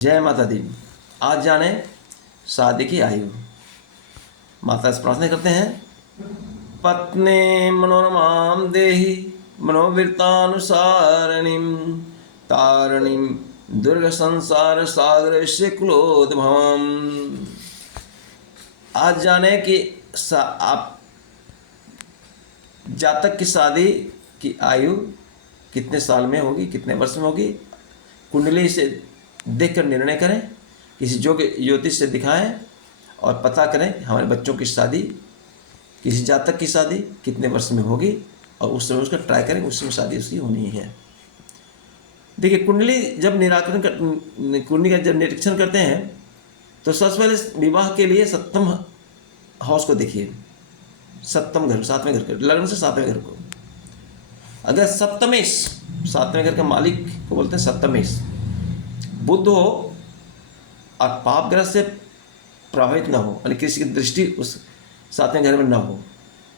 जय माता दी। आज जाने शादी की आयु। माता से प्रार्थना करते हैं। पत्नी मनोरमाम देहि मनोवृत्तानुसारणीं तारणीं दुर्ग संसार सागर से कुलोद्भवम्। आज जाने कि आप जातक की शादी की आयु कितने साल में होगी, कितने वर्ष में होगी। कुंडली से देखकर निर्णय करें, किसी ज्योतिष से दिखाएं और पता करें हमारे बच्चों की शादी, किसी जातक की शादी कितने वर्ष में होगी और उस समय उसका ट्राई करें, उस समय शादी उसकी होनी है। देखिए, कुंडली जब कुंडली का जब निरीक्षण करते हैं तो सबसे पहले विवाह के लिए सप्तम हाउस को देखिए। सप्तम घर, सातवें घर को, लग्न से सातवें घर को। अगर सप्तमेश, सातवें घर का मालिक को बोलते हैं सप्तमेश, बुध हो और पाप ग्रह से प्रभावित ना हो, यानी किसी की दृष्टि उस सातवें घर में ना हो,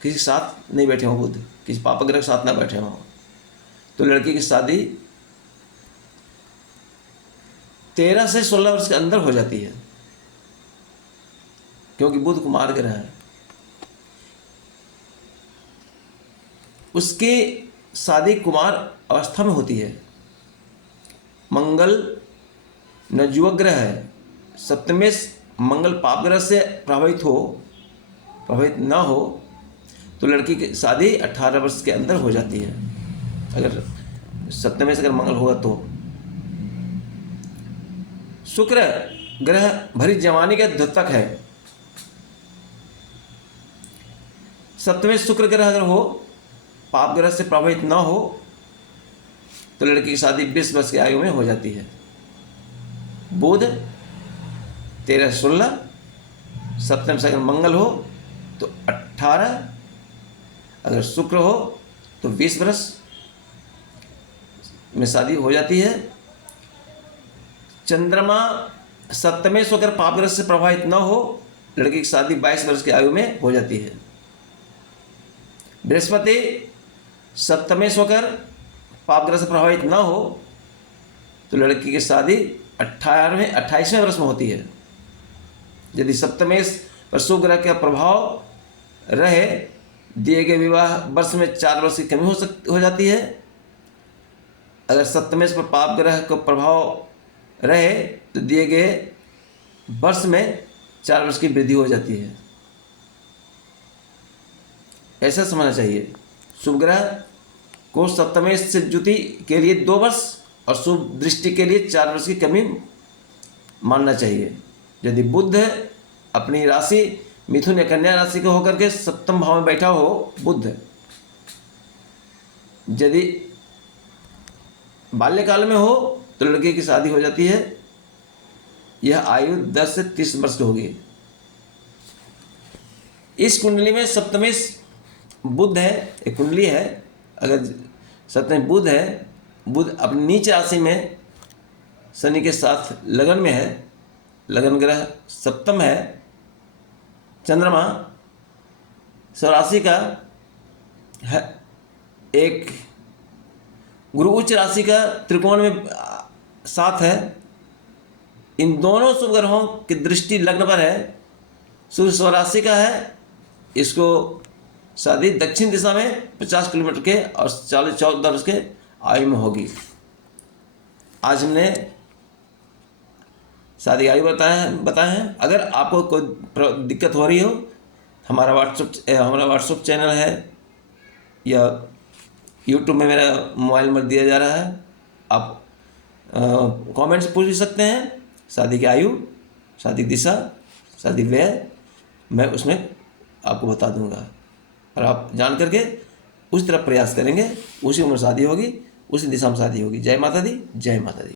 किसी के साथ नहीं बैठे हों बुध, किसी पाप ग्रह के साथ ना बैठे हों, तो लड़की की शादी 13 से 16 वर्ष के अंदर हो जाती है, क्योंकि बुध कुमार ग्रह है। उसकी शादी कुमार अवस्था में होती है। मंगल नवजुवक ग्रह है, सप्तमेश मंगल पाप ग्रह से प्रभावित ना हो तो लड़की की शादी 18 वर्ष के अंदर हो जाती है, अगर सप्तमेश अगर मंगल होगा तो। शुक्र ग्रह भरी जवानी का द्योतक है। सप्तमेश शुक्र ग्रह अगर हो, पाप ग्रह से प्रभावित ना हो तो लड़की की शादी 20 वर्ष की आयु में हो जाती है। बुध 13-16, सप्तम से अगर मंगल हो तो 18, अगर शुक्र हो तो 20 वर्ष में शादी हो जाती है। चंद्रमा सप्तमेश होकर पाप ग्रह से प्रभावित न हो, लड़की की शादी 22 वर्ष की आयु में हो जाती है। बृहस्पति सप्तमेश होकर पाप ग्रह से प्रभावित न हो तो लड़की की शादी 28वें वर्ष में होती है। यदि सप्तमेश पर शुभ ग्रह का प्रभाव रहे, दिए गए विवाह वर्ष में 4 वर्ष की कमी हो जाती है। अगर सप्तमेश पर पाप ग्रह का प्रभाव रहे तो दिए गए वर्ष में 4 वर्ष की वृद्धि हो जाती है। ऐसा समझना चाहिए। शुभ ग्रह को सप्तमेश से युति के लिए 2 वर्ष और शुभ दृष्टि के लिए 4 वर्ष की कमी मानना चाहिए। यदि बुध अपनी राशि मिथुन या कन्या राशि को होकर के सप्तम भाव में बैठा हो बुध, यदि बाल्यकाल में हो तो लड़के की शादी हो जाती है। यह आयु 10 से 30 वर्ष की होगी। इस कुंडली में सप्तमेश बुध है, एक कुंडली है, अगर सप्तमेश बुध है, बुध अपनी नीच राशि में शनि के साथ लगन में है, लगन ग्रह सप्तम है। चंद्रमा स्वराशि का है, एक गुरु उच्च राशि का त्रिकोण में साथ है। इन दोनों शुभ ग्रहों की दृष्टि लग्न पर है। सूर्य स्वराशि का है, इसको शादी दक्षिण दिशा में 50 किलोमीटर के और 14 वर्ष के आयु में होगी। आज हमने शादी आयु बताए हैं। अगर आपको कोई दिक्कत हो रही हो, हमारा व्हाट्सएप चैनल है या यूट्यूब में मेरा मोबाइल नंबर दिया जा रहा है, आप कमेंट से पूछ भी सकते हैं। शादी की आयु, शादी की दिशा, शादी व्यय, मैं उसमें आपको बता दूंगा और आप जान करके उस तरफ प्रयास करेंगे, उसी उम्र शादी होगी, उसी दिशा में शादी होगी। जय माता दी, जय माता दी।